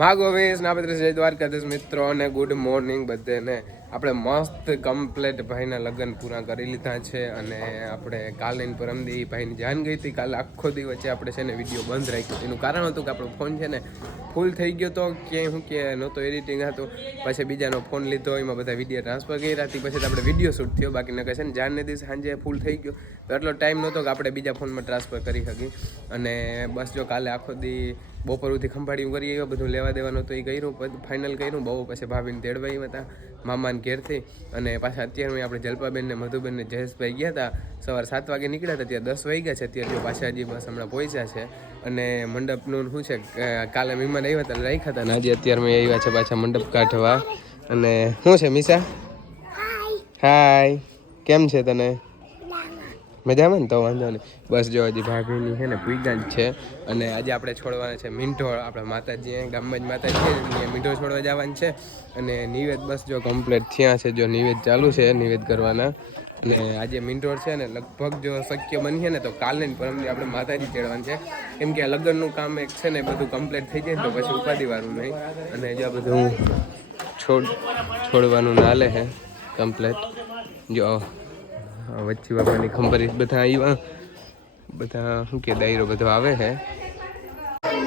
માગો વેશ ના આપણે જય દ્વારકાધીશ મિત્રો અને ગુડ મોર્નિંગ બધાને. આપણે મસ્ત કમ્પ્લેટ ભાઈના લગ્ન પૂરા કરી લીધા છે અને આપણે કાલે પરમદી ભાઈની જાન ગઈ હતી. કાલે આખો દી વચ્ચે આપણે છે ને વિડીયો બંધ રાખ્યો. એનું કારણ હતું કે આપણો ફોન છે ને ફૂલ થઈ ગયો તો ક્યાંય શું કે નહોતો એડિટિંગ હતું. પછી બીજાનો ફોન લીધો, એમાં બધા વિડીયો ટ્રાન્સફર કરી હતી. પછી આપણે વિડીયો શૂટ થયો. બાકી નકર છે ને જાનને દિવસે સાંજે ફૂલ થઈ ગયો તો એટલો ટાઈમ નહોતો કે આપણે બીજા ફોનમાં ટ્રાન્સફર કરી શકી. અને બસ જો કાલે આખો દી બપોરથી ખંભાળીયું કરી આવ્યો, બધું લેવા દેવાનું તો એ કર્યું, ફાઇનલ કર્યું. બહુ પછી ભાભીને તેડવા આવ્યા હતા મામાને ઘેરથી. અને પાછા અત્યારે આપણે જલ્પાબેન ને મધુબેન ને જયેશભાઈ ગયા હતા. સવારે 7 વાગે નીકળ્યા હતા, ત્યાં 10 વાગ્યા છે. અત્યારે જો પાછા હજી બસ હમણાં પહોંચ્યા છે. અને મંડપનું શું છે, કાલે મહેમાન આવ્યા હતા રાખ્યા હતા, અને આજે અત્યારે મેં આવ્યા છે પાછા મંડપ કાઢવા. અને શું છે મિશા? હાય, કેમ છે તને? મજામાં ને? તો વાંધો નહીં. બસ જો હજી ભાભીની છે ને પૂજા જ છે. અને આજે આપણે છોડવાના છે મીંઢોળ. આપણે માતાજી ગામમાં જ માતાજી છે, મીંઢોળ છોડવા જવાનું છે. અને નિવેદ બસ જો કમ્પ્લીટ થયા છે. જો નિવેદ ચાલુ છે, નિવેદ કરવાના. અને આજે મીંઢોળ છે ને લગભગ જો શક્ય બનીએ ને તો કાલે ને પરમદી આપણે માતાજી ચડવાનું છે. કેમ કે લગ્નનું કામ એક છે ને બધું કમ્પ્લીટ થઈ જાય તો પછી ઉપાધિવાળું નહીં. અને જો બધું છોડવાનું નાલે છે કમ્પ્લીટ. જો વચ્ચે બાપાની ખંભારી બધા આવ્યા, બધા શું કે દાયરો બધો આવે છે.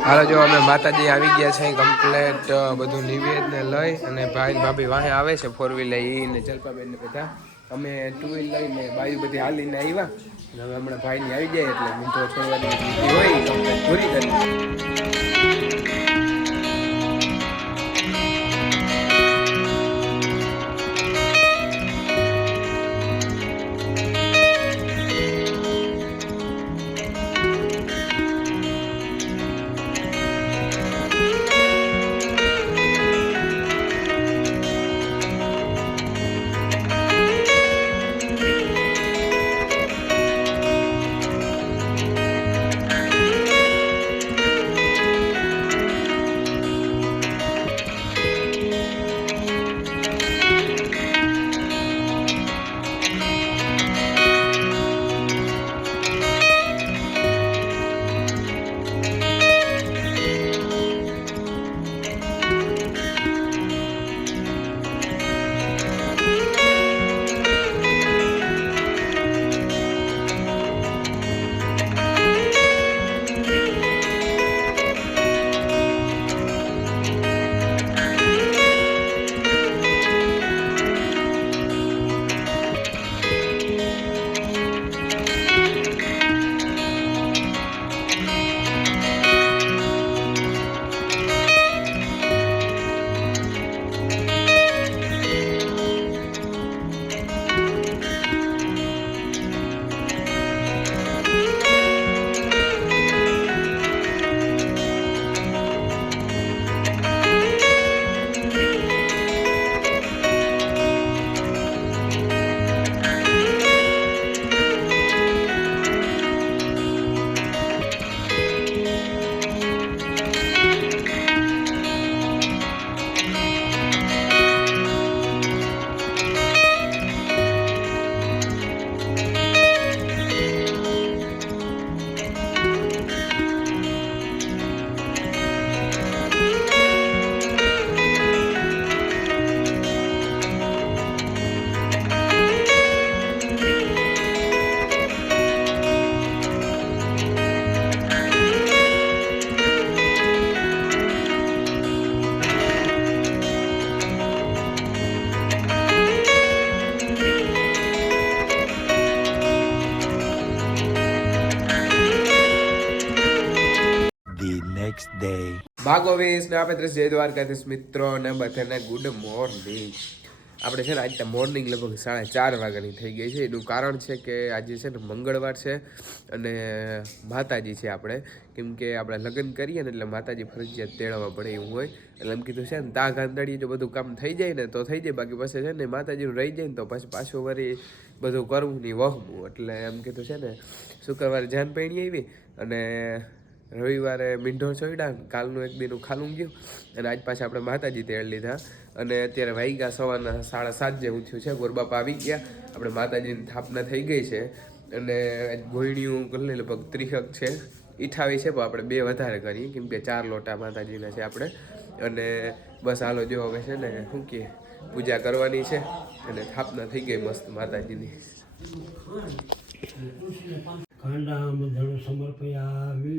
હાલો જો અમે માતાજી આવી ગયા છે કમ્પ્લેટ બધું નિવેદ ને લઈ. અને ભાઈ ભાભી વાહે આવે છે 4 વ્હીલ લઈને, જલ્પાબેન ને બધા. અમે 2 વ્હીલ લઈને બાજુ બધી હાલીને આવ્યા. હવે હમણાં ભાઈની આવી જાય એટલે મીઠો છોડવાની વિધિ હોય કમ્પ્લેટ પૂરી કરી. ભાગોવીસ ને આપણે જય દ્વારકાધીશ મિત્રો ને બધાને ગુડ મોર્નિંગ. આપણે છે ને આજે મોર્નિંગ લગભગ 4:30 વાગ્યાની થઈ ગઈ છે. એનું કારણ છે કે આજે છે ને મંગળવાર છે અને માતાજી છે આપણે. કેમ કે આપણે લગ્ન કરીએ ને એટલે માતાજી ફરજિયાત તેડવા પડે એવું હોય. એટલે એમ કીધું છે ને તા ગાંધડીએ જો બધું કામ થઈ જાય ને તો થઈ જાય, બાકી પછી છે ને માતાજીનું રહી જાય ને તો પછી પાછું વળી બધું કરવું નહીં વહવું. એટલે એમ કીધું છે ને શુક્રવારે જાન પૈણી આવી અને રવિવારે મીંઢોળ ચડ્યા, કાલનું એક દીનું ખાલું ગયું અને આજ પાછા આપણે માતાજી તેડ લીધા. અને અત્યારે વાગ્યા સવારના 7:30 જેવું થયું છે. ગોરબાપા આવી ગયા, આપણે માતાજીની સ્થાપના થઈ ગઈ છે. અને ગોયણીયું કરી લગભગ 30 છે, 28 છે, પણ આપણે 2 વધારે કરીએ કેમ કે 4 લોટા માતાજીના છે આપણે. અને બસ હાલો જો હવે છે ને શું કે પૂજા કરવાની છે અને સ્થાપના થઈ ગઈ મસ્ત માતાજીની. કાંડામ ધણ સમર્પયામિ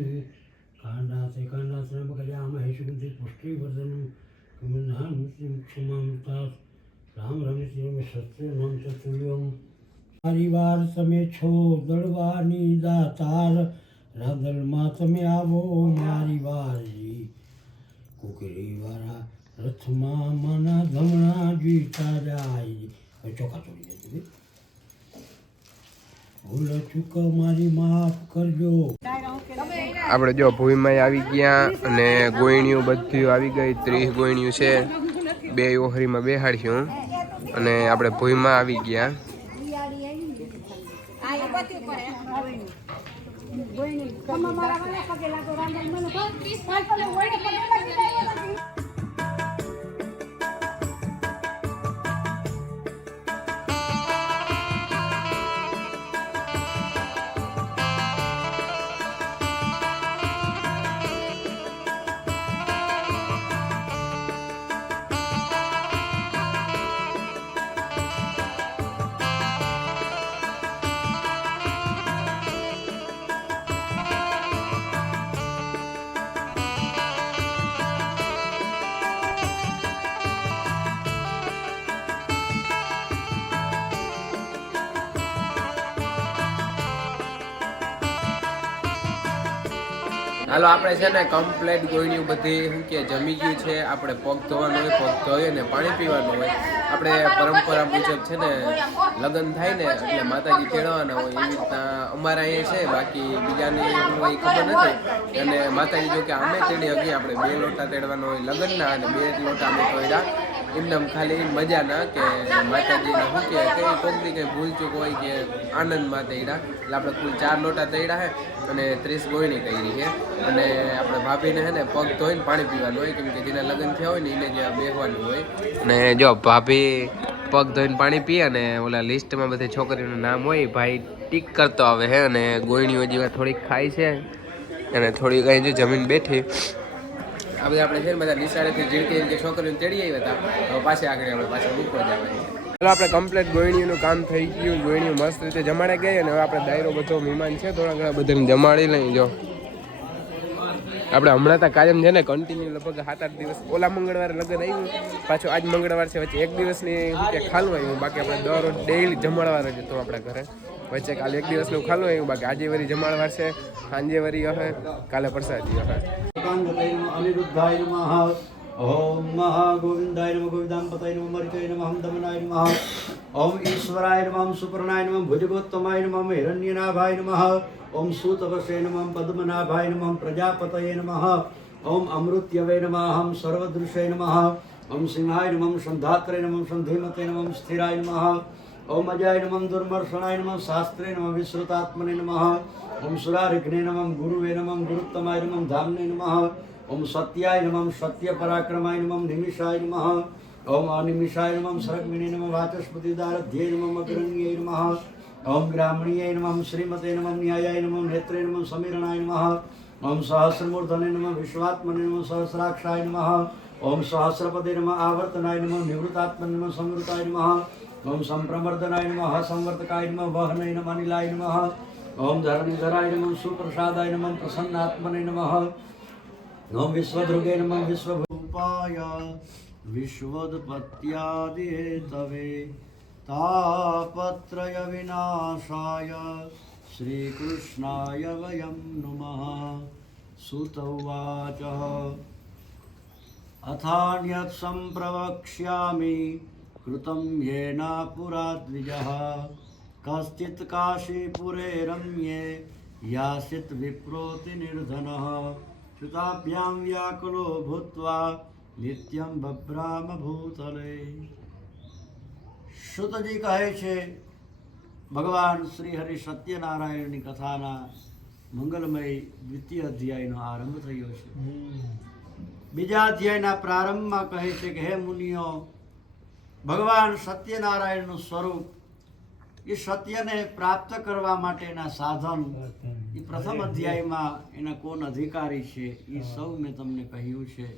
કાંડાતે કાંડાત્રંબકજામહે સુગંધિ પુષ્ટિવર્ધનમ કમંધાન ક્ષમામૃતાत् રામ રમેશ્વરમ સત્યનામ ચતુર્યમ. પરિવાર તમે છો દળવાની દાતાર, રાંદલમાં તમે આવો મારી વારી. કુકરી વાળા રથમાં માના ધમણા જીતા જાય. ચોખા ચોરી જાય ભૂલ ચૂક મારી માફ કરજો. આપણે જો ભૂમિમાં આવી ગયા અને ગોયણીઓ બધી આવી ગઈ. 30 ગોયણીઓ છે, 2 ઓહરીમાં બેહાડ્યું અને આપણે ભૂમિમાં આવી ગયા. હાલો આપણે છે ને કમ્પ્લેટ ગોળીઓ બધી શું કે જમી ગયું છે. આપણે પગ ધોવાનું હોય, પગ ધોઈએ ને પાણી પીવાનું હોય. આપણે પરંપરા મુજબ છે ને લગ્ન થાય ને એટલે માતાજી તેડવાના હોય એવી રીતના અમારા અહીંયા છે. બાકી બીજાની હોય ખબર નથી. અને માતાજી જો કે અમે તેડી હકી આપણે 2 લોટા તેડવાનો હોય લગ્નના અને 2 લોટા અમે તોડ્યા એમનેમ ખાલી મજા ના કે માતાજીને શું કે કઈ કોકની કંઈ ભૂલચૂક હોય કે આનંદમાં તેડ્યા. એટલે આપણે કુલ 4 લોટા તેડ્યા છે અને 30 ગોળણી કરી છે. અને આપણે ભાભીને છે ને પગ ધોઈને પાણી પીવાનું હોય કેમ કે જેના લગ્ન થયા હોય ને એને જ્યાં બેસવાનું હોય. અને જો ભાભી પગ ધોઈને પાણી પીએ અને ઓલા લિસ્ટમાં બધી છોકરીઓનું નામ હોય ભાઈ ટીક કરતો આવે છે. અને ગોળણીઓ જેવા થોડીક ખાય છે અને થોડી કંઈ જો જમીન બેઠી. આ બધા આપણે છે ને બધા નિશાળેથી જીણકી જે છોકરીઓને તેડી આવ્યા હતા હવે પાછી આગળ આપણે પાછા મૂકવા જવાની. ચાલો આપણે કમ્પ્લીટ ગોળણીનું કામ થઈ ગયું. ગોળણીઓ મસ્ત રીતે જમાડે ગઈ અને હવે આપણે દાયરો બધો મહેમાન છે થોડા ઘણા બધાને જમાડી લઈ. જો આપણે હમણાં તો કાયમ છે ને કન્ટિન્યુ લગભગ 7-8 દિવસ ઓલા મંગળવારે લગ્ન આવ્યું પાછું આજ મંગળવાર છે વચ્ચે 1 દિવસની કે ખાલું આવ્યું. બાકી આપણે દરરોજ ડેઈલી જમાડવાર જ હતું આપણા ઘરે. વચ્ચે કાલે 1 દિવસનું ખાલું આવ્યું. બાકી આજે વરી જમાડવાર છે, સાંજે વરી હશે, કાલે પ્રસાદી હશે. અનિરુદ્ધાય નમઃ. ઓમ મહાગોવિંદાય નમઃ. ગોવિંદાંપતાય નમઃ. મરિચાય નમઃ. દમનાય નમઃ. ઓમ ઈશ્વરાય નમઃ. સુપ્રનાય નમઃ. ભુજગોત્તમાય નમઃ. હિરણ્યનાભાય નમઃ. ઓમ સુતવસે નમઃ. પદ્મનાભાય નમઃ. પ્રજાપતये નમઃ. ઓમ અમૃત્યવે નમઃ. સર્વદૃશે નમઃ. ઓમ સિંહાય નમઃ. સંધાત્રે નમઃ. સંધિમતે નમઃ. સ્થિરાય નમઃ. ઓમ અજાય નમઃ. દુર્મર્ષણાય નમઃ. શાસ્ત્રે નમઃ. વિશ્રુતાત્મને નમઃ. ઓમ સુરારિઘ્ને નમઃ. ગુરુવે નમઃ. ગુરુત્તમાય નમઃ. ધામને નમઃ. ઓમ સત્યાય નમઃ. સત્ય પરાક્રમાય નમઃ. નિમિષાય નમઃ. ઓમ અનિમિષાય નમઃ. સરગ્મિને નમઃ. વાચસ્પતિદારધ્યે નમઃ. અગ્રણ્યે નમઃ. ઓમ ગ્રામણીય નમઃ. શ્રીમતે નમઃ. ન્યાયાય નમઃ. નેત્રે નમઃ. સમીરણાય નમઃ. ઓમ સહસ્રમૂર્ધને નમઃ. વિશ્વાત્મને નમઃ. સહસ્રાક્ષાય નમઃ. ઓમ સહસ્રપદે નમઃ. આવર્તનાય નમઃ. નિવૃત્તાત્મને નમઃ. સંવૃતાય નમઃ. ઓમ સંપ્રમર્દનાય નમઃ. સંવર્તકાય નમઃ. વહનય નમઃ. અનિલાય નમઃ. ઓમ ધરણીધરાય નમઃ. સુપ્રસાદાય નમઃ. પ્રસન્નાત્મને નમઃ. ઓમ વિશ્વધૃગે નમઃ. વિશ્વભૂપાય વિશ્વોત્પત્યાદિહેતવે તાપત્રય વિનાશાય શ્રીકૃષ્ણાય વયં નમઃ. સુત ઉવાચ અથાન્યत् સંપ્રવક્ષ્યામિ કૃतं યેન પુરા દ્વિજઃ કશ્ચિत् કાશીપુરે રમ્યે યાસિત વિપ્રોતિ નિર્ધનઃ શ્રુતાભ્યાં વ્યાકુલો ભૂત્વા નિત્યં બભ્રામ ભૂતલે. શ્રુતજી કહે છે ભગવાન શ્રી હરિ સત્યનારાયણની કથાના મંગલમય દ્વિતીય અધ્યાયનો આરંભ થયો છે. બીજા અધ્યાયના પ્રારંભમાં કહે છે કે હે મુનિઓ, ભગવાન સત્યનારાયણનું સ્વરૂપ એ સત્યને પ્રાપ્ત કરવા માટેના સાધન એ પ્રથમ અધ્યાયમાં એના કોણ અધિકારી છે એ સૌ મેં તમને કહ્યું છે.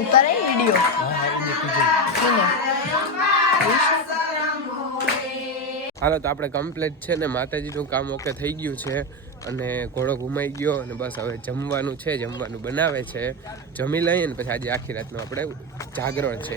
ઉતારે વિડિયો હાલો તો આપણે કમ્પ્લીટ છે ને માતાજીનું કામ ઓકે થઈ ગયું છે અને ઘોડો ઘુમાઈ ગયો અને બસ હવે જમવાનું છે, જમવાનું બનાવે છે, જમી લઈએ ને પછી આજે આખી રાતનું આપણે જાગરણ છે.